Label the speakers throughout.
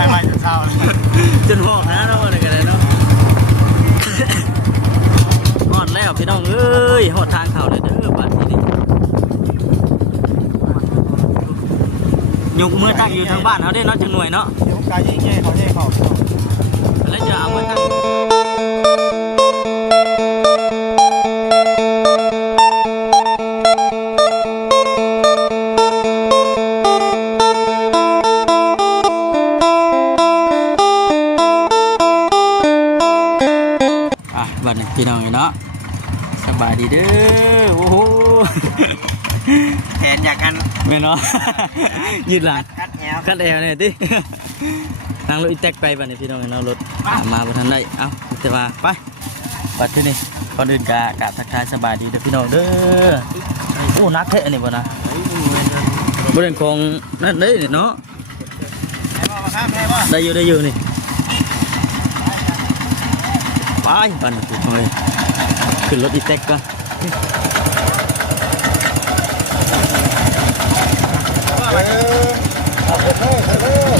Speaker 1: มื่อเลยเติม
Speaker 2: ใครมาจะเช้าเลย
Speaker 1: จนหอกนะเนาะอะไรกันเลยเนาะหอดแล้วพี่น้องเอ้ยหอดทางเข้าเลยเด้อบัดนี้นี่ยกมือตั้งอยู่ทางบ้านเขาได้เนาะจังหน่วยเนาะ
Speaker 2: เดี๋ยวกายเย่ๆเขาเย่เขา
Speaker 1: แล้วจะเอามาตั้ง บัดนี้พี่น้องเนาะสบายดีเด้อโอ้โห
Speaker 2: แขนอยากกัน
Speaker 1: แม่เนาะยืดหลัง
Speaker 2: คัดแอว
Speaker 1: คัดแอวเนี่ยตินั่งรถอีแท็กไปบัดนี้พี่น้องเนาะรถมาบ่ทันได้เอ้าจะมาไปบัดที่นี่ก่อนอื่นกะกะทักทายสบายดีเด้อพี่น้องเด้อโอ้นักแท้อันนี้บ่นะบ่ได้ของนั่นเด้เนาะ
Speaker 2: แม่มาข้ามแม่ว่า
Speaker 1: ได้อยู่ได้อยู่นี่ ไปบัดนี้พี่น้องเอ้ยขึ้นรถอีแท็กก่อน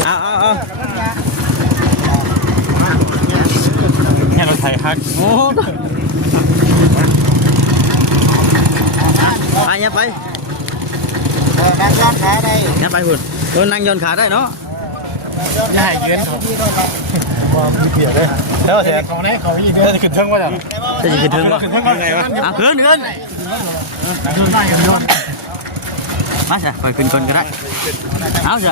Speaker 1: เอาเอาเอา
Speaker 2: เนี่ยเราไทยฮัก
Speaker 1: โอ้ไปอย่าไป
Speaker 2: นั่งยอดขาได้
Speaker 1: อย่าไปหุ่นเออนั่งยนต์ขาได้เนาะ
Speaker 2: ย่าให้ยืน วามเปียกเลยแล้วเสียเขาได้เขาอีกเดือนขึ้นเทิงว่าจ้ะ
Speaker 1: จะขึ้นถึงวะ
Speaker 2: ขึ้นเทิงยังไงวะ
Speaker 1: เอาขึ้นขึ้น
Speaker 2: โยนได้โยน
Speaker 1: มาสิไปขึ้นคนก็ได้เอาสิ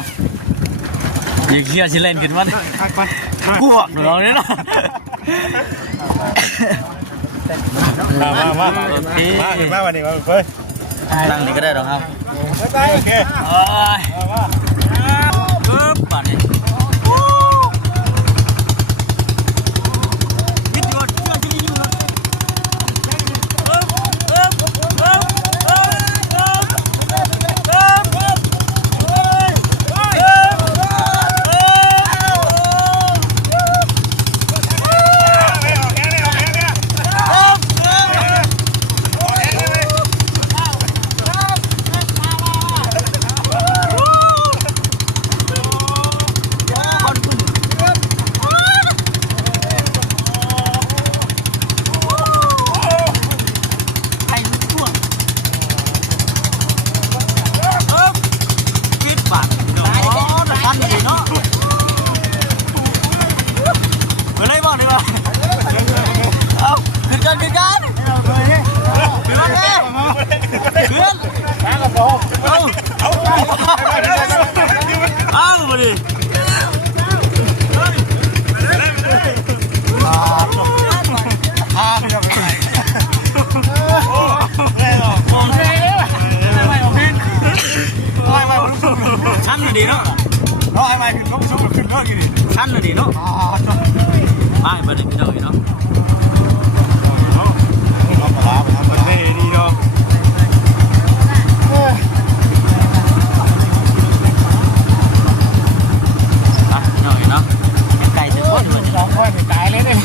Speaker 1: ยิงเชียร์สิเล่นขึ้นวัน
Speaker 2: ฮักไป
Speaker 1: กูบอกหนูน้องนี่ยนะ
Speaker 2: มามามามาขึ้นมาวันนี้มาเฮ้ย
Speaker 1: นั่งนี่ก็ได้หรอกครับ
Speaker 2: ไปโอเค
Speaker 1: ขึ้นล
Speaker 2: บชุ่มขึ้นเลิกอยู่ดิ
Speaker 1: ชั้นน่ะดีเนาะ
Speaker 2: อ๋อจบ
Speaker 1: ไปมาดิพี่น้องเนาะ
Speaker 2: เราปลาไปทำมันไม่ดีเนาะ
Speaker 1: ไปพี่น้องเนาะไก่จะโคตรเลย
Speaker 2: สองคนตายเลยเนี่ย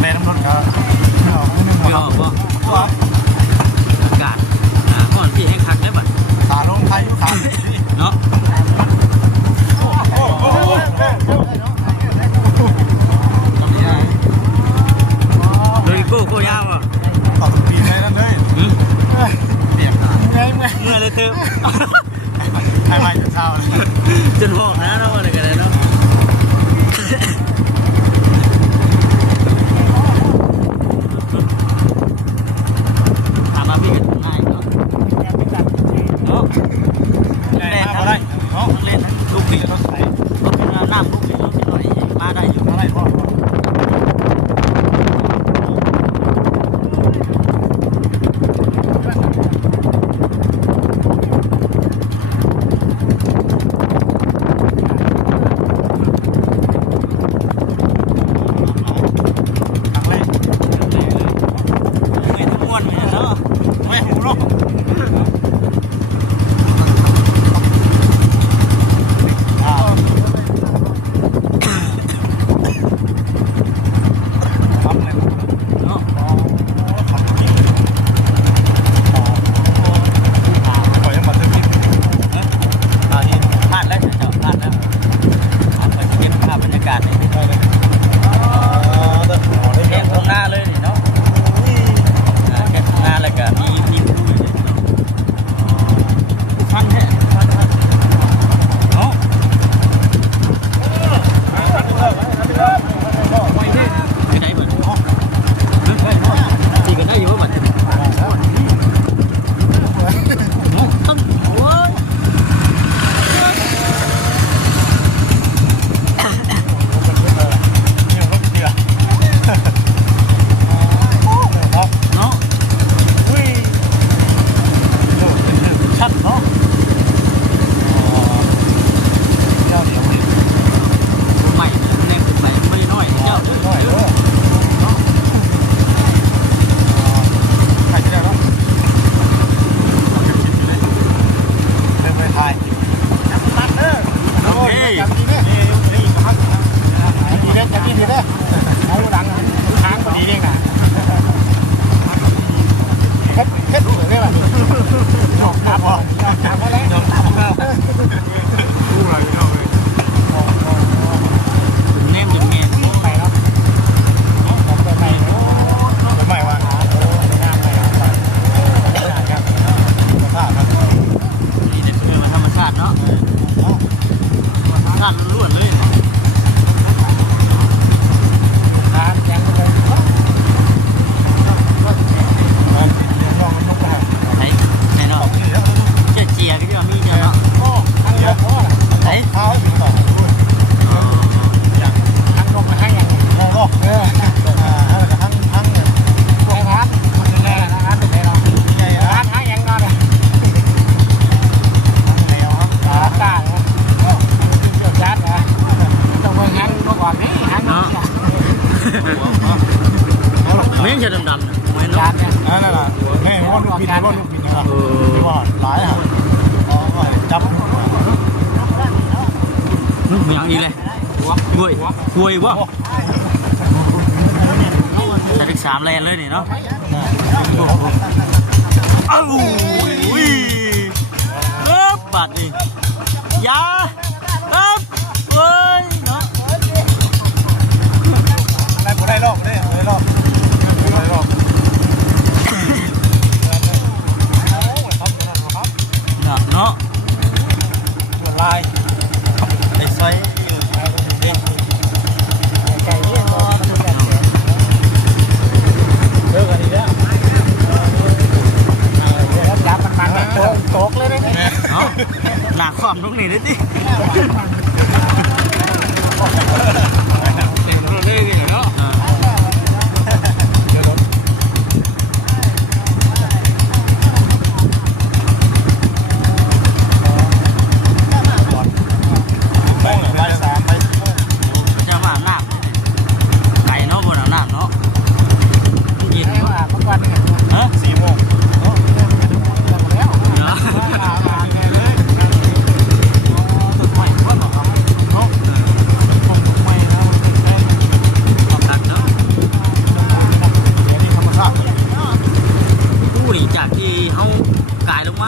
Speaker 2: แม่น้ำรถครับ
Speaker 1: พี่ออกบ่อากาศอ่าก่อนพี่ให้คัก เนาะ
Speaker 2: โอ้โห
Speaker 1: เลยโก้โก้ยาวอะ
Speaker 2: ต่อทุกปีเลยนั่นเลย
Speaker 1: หืม
Speaker 2: เปียกเมื่อยเมื่อย
Speaker 1: เมื่อเลยเติม
Speaker 2: ใครมาจะเช้าเลย
Speaker 1: จนหอกนะเนาะอะไรกันเลยเนาะ
Speaker 2: คุ
Speaker 1: ย
Speaker 2: วะแต่
Speaker 1: ถึกสามแลนเลยนี่เนาะอ้าวอุ้ยเออบา
Speaker 2: ด
Speaker 1: นี่
Speaker 2: ยา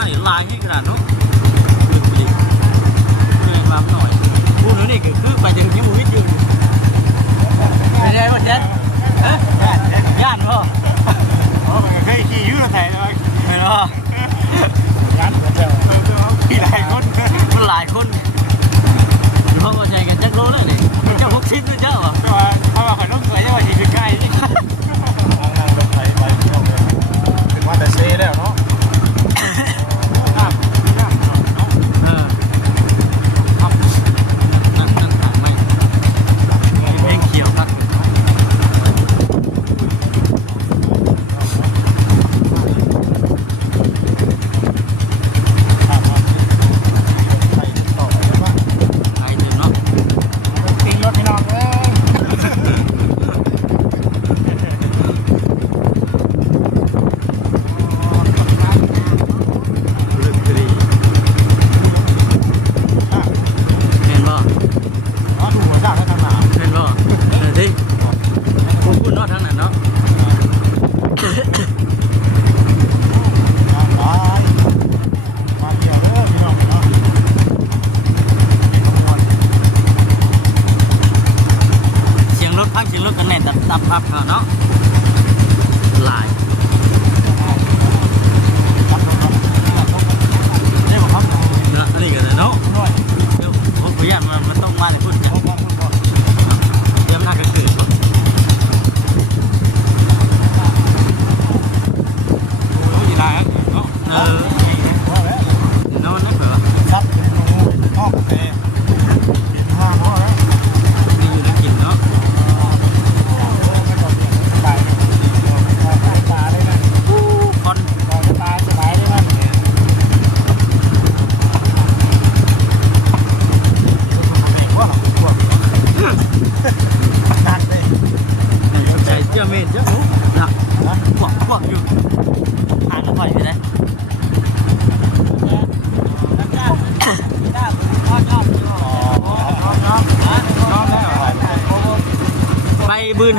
Speaker 2: lá,
Speaker 1: e lá, hein, grano?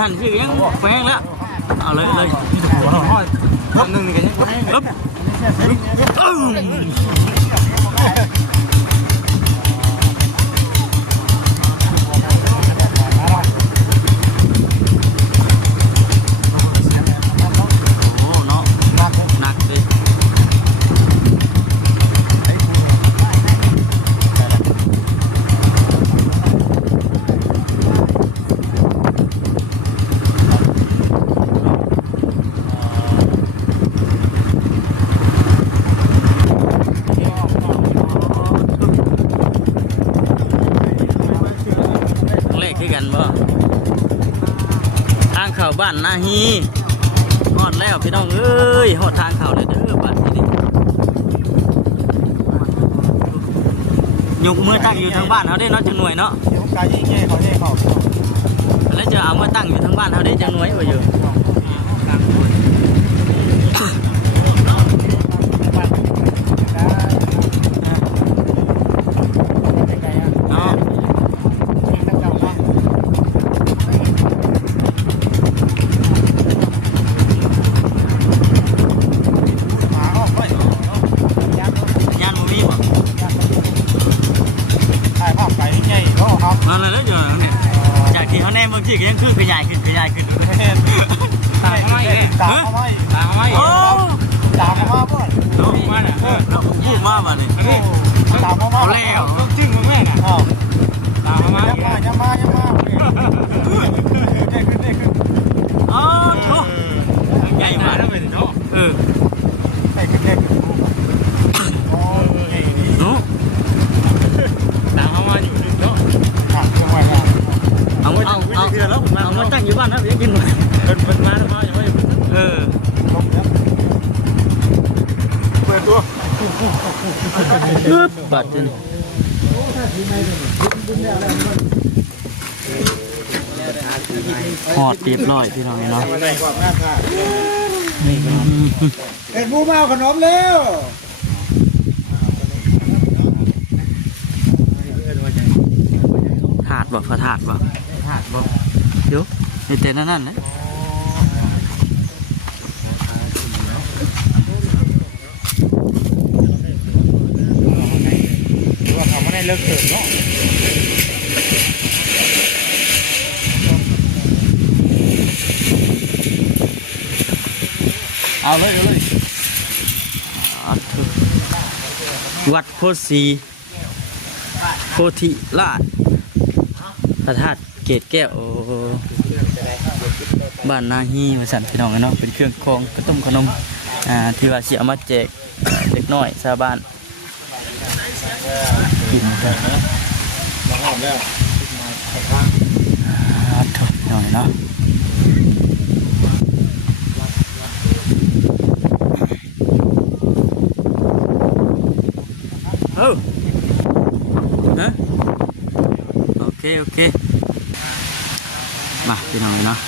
Speaker 1: หัน
Speaker 2: คื
Speaker 1: อ
Speaker 2: ยั
Speaker 1: ง
Speaker 2: แฟ
Speaker 1: ง
Speaker 2: แล้วเอา
Speaker 1: เลยเล
Speaker 2: ย
Speaker 1: หนึ่งนี่กันยังแพงแล้ว บ้านนาฮีฮอดแล้วพี่น้องเอ้ยฮอดทางเข้าเลยเด้อบ้านที่นี่ยกมือตั้งอยู่ทางบ้านเขาได้เนาะจังหน่วยเนาะ
Speaker 2: เดี๋ยวกายยิ่งเย่เขาเย่เขา
Speaker 1: แล้วจะเอามาตั้งอยู่ทางบ้านเขาได้จังหน่วยบ่อยู่ บบัดนี่หอ
Speaker 2: ดเรี
Speaker 1: ยบร้อยพี่น้องเนาะ
Speaker 2: อะไรกว่าหน้าค่ะ
Speaker 1: นี่ก็
Speaker 2: เอ็ดมูมาเอาขนมแล้ว
Speaker 1: ถาดบ่พระถาดบ่ถาดบ่เดี๋ยวนี่เต้นนั่นนั่นนะ
Speaker 2: หรือว่า เลิกเกิดเนาะ
Speaker 1: เอาเลยเอาเลยวัดโพธิ์ศรีโพธิราชพระธาตุเกตแก้วโอบ้านนาฮีมาสั่นพี่น้องกันเนาะเป็นเครื่องคองกระต้มขนมอ่าที่ว่าสิเอามาแจกเอ่อเด็กน้อยชาวบ้าน กินกัน
Speaker 2: มาหอมแล้ว
Speaker 1: อ่าโถพี่น้องเนาะเอ้าฮะโอเค โอเค มาพี่น้องเนาะ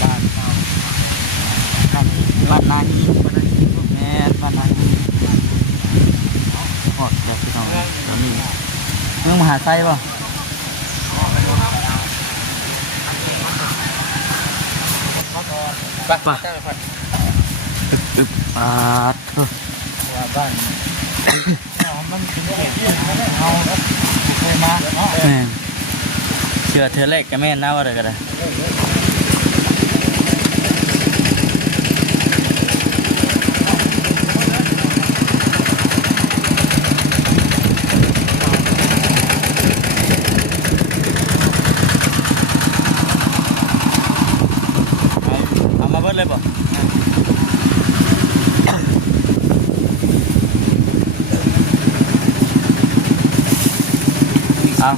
Speaker 2: บ้าน
Speaker 1: ครับบ้านนาฮีแม่นบ้านนาฮีหอดแล้วพี่น้องตอนนี้เมืองมหา ไซป่ะไปไปอึบอ่าเถอะ
Speaker 2: ว่าบ้านมันเป็นเขตที่เขาเคยมาเนาะ
Speaker 1: แม่นเชื่อเธอแรกกับแม่นนะว่าอะไรก็ได้เอาเอามาเบิดเลยป่ะเอา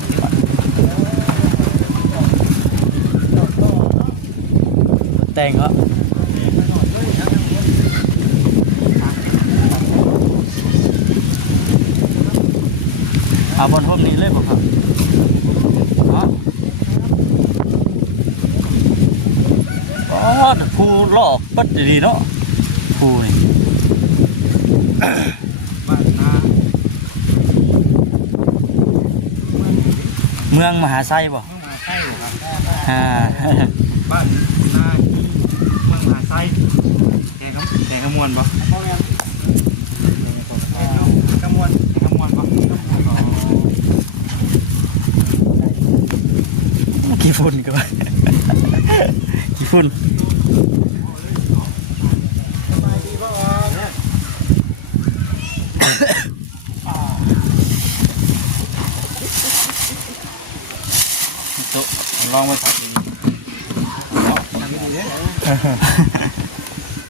Speaker 1: แต่งเหรอเอาบนพวกนี้เลยป่ะครับอ๋ออ๋อผู้หลอกปัดดีๆเนาะผู้นี่
Speaker 2: บ้านนา
Speaker 1: เมืองมหาไซบ่
Speaker 2: เมื่อมาใช่ครับ
Speaker 1: อ่า
Speaker 2: บ้านนา
Speaker 3: ใส่แกงแกงขมวนปะ
Speaker 2: กระมวล
Speaker 3: แกงขมวนปะ
Speaker 1: กี่ฝุ่นก็ว่ากี่ฝุ่น
Speaker 2: สบายดีพ่อเนี่ย
Speaker 3: โต๊ะลองมาสับดี
Speaker 2: ทำดีเลย